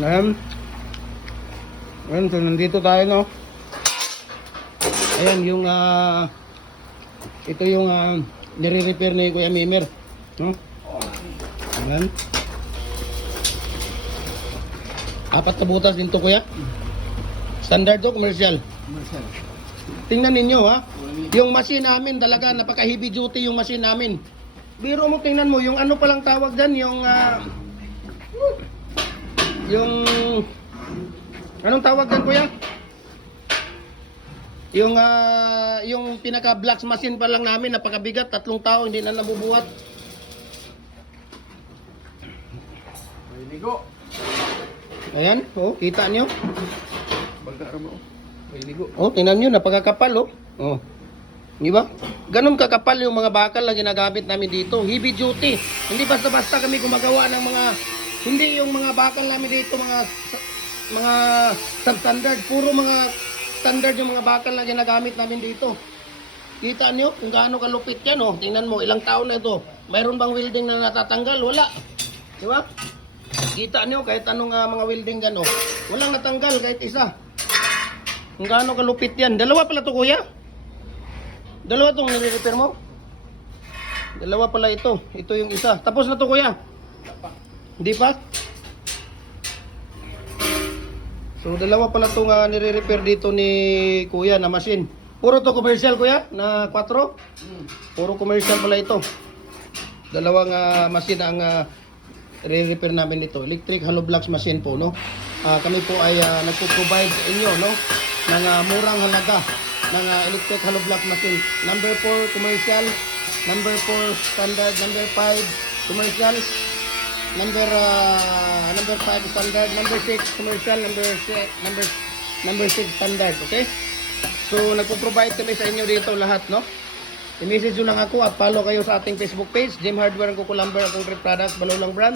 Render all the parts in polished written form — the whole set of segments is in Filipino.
Ayan. Ayan, so nandito tayo, no? Ayan, yung, ito yung, nire-repair ni Kuya Mimer, no? Ayan. 4 na butas din to, Kuya. Standard to, commercial. Commercial. Tingnan ninyo, ha? Yung machine namin, talaga, napaka heavy duty yung machine namin. Biro mo, tingnan mo, yung ano palang tawag dyan, yung, anong tawag dyan, Kuya? Yung pinaka-blocks machine pa lang namin, napakabigat, 3 tao, hindi na nabubuhat. May ligo. Ayan, oh, kita nyo? Bagara mo. May ligo. Oh, tingnan nyo, napakakapal, oh. Oh. Di ba? Ganun kakapal yung mga bakal na ginagamit namin dito. Heavy duty. Hindi basta-basta kami gumagawa ng mga, hindi yung mga bakal namin dito, mga substandard. Puro mga standard yung mga bakal na ginagamit namin dito. Kita nyo kung gaano kalupit yan, oh. Tingnan mo, ilang taon na ito. Mayroon bang welding na natatanggal? Wala. Di ba? Kita nyo, kahit anong mga welding dyan, oh. Walang natanggal kahit isa. Kung gaano kalupit yan. Dalawa pala to, Kuya. Dalawa itong nire-repair mo. Dalawa pala ito. Ito yung isa. Tapos na to, Kuya. Hindi pa? So, dalawa pala itong nire-repair dito ni Kuya na machine. Puro to commercial, Kuya? Na 4? Puro commercial pala ito. Dalawang machine ang re-repair namin ito. Electric hollow blocks machine po, no? Kami po ay nagpo-provide sa inyo, no? Ng murang halaga ng electric hollow block machine. Number 4 commercial, number 4 standard, number 5 commercial, number 5 standard, number 6 commercial, number 6 standard, okay? So nagpo-provide kami sa inyo dito lahat, no? I-message nyo lang ako at follow kayo sa ating Facebook page, Jim Hardware and Kukulamber ang concrete products, Balulang brand.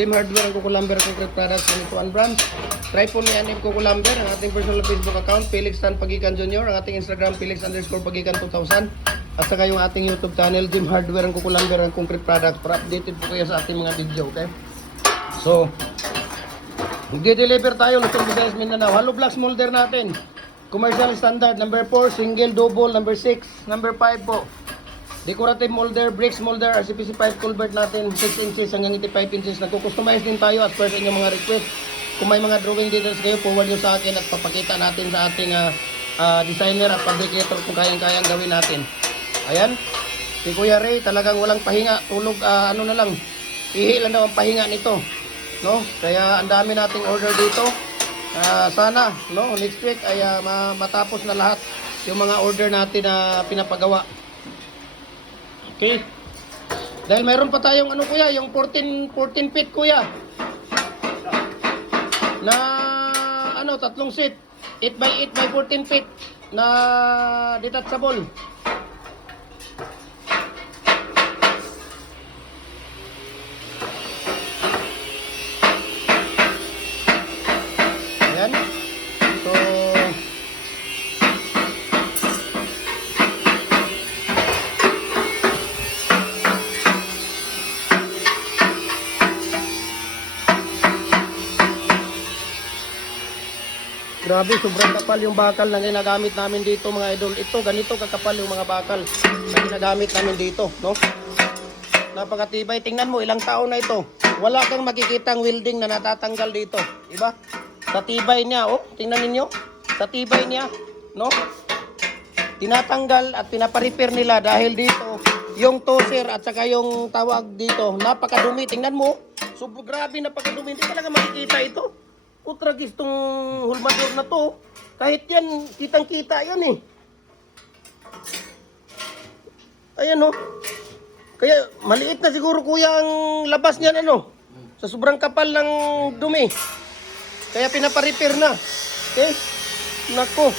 Jim Hardware and Kukulamber concrete products, Manituan brand. Try po ni Anim Kukulamber, ang ating personal Facebook account, Felix Tan Pagikan Jr., ang ating Instagram, Felix_Pagikan 2000, at saka yung ating YouTube channel, Jim Hardware and Kukulamber ang concrete products, para updated po kayo sa ating mga video, okay? So, magde-deliver tayo, Luzon, Visayas, Mindanao. Hollow blocks molder natin. Commercial standard, number 4, single, double, number 6, number 5 po. Decorative molder, bricks molder, RCPC 5 culvert natin, 6 inches hanggang 85 inches. Nagko-customize din tayo at per sa inyong mga request. Kung may mga drawing details kayo, forward nyo sa akin at papakita natin sa ating designer at fabricator kung kayang-kayang gawin natin. Ayan, si Kuya Ray talagang walang pahinga, tulog, ano na lang, ihi lang daw ang pahinga nito, no? Kaya ang dami nating order dito. Sana, no, next week ay matapos na lahat yung mga order natin na pinapagawa. Okay. Dahil mayroon pa tayong ano, Kuya, yung 14 feet, Kuya. Na ano, 3 seat, 8x8 by 14 feet na detachable. Ayan. So, grabe, sobrang kapal yung bakal na ginagamit namin dito, mga idol. Ito, ganito kakapal yung mga bakal na ginagamit namin dito, no? Napakatibay. Tingnan mo, ilang taon na ito. Wala kang makikitang welding na natatanggal dito, diba? Sa tibay niya, oh, tingnan ninyo. Sa tibay niya, no? Tinatanggal at pinaparepair nila dahil dito, yung toser at saka yung tawag dito, napakadumi. Tingnan mo, sobrang grabe, napakadumi. Hindi talaga makikita ito. Utragis tong hulmador na to. Kahit yan, kitang-kita yan eh. Ayan oh. Kaya maliit na siguro, Kuya, ang labas niyan, ano? Sa sobrang kapal ng dumi. Kaya pinaparepair na. Okay? Nako.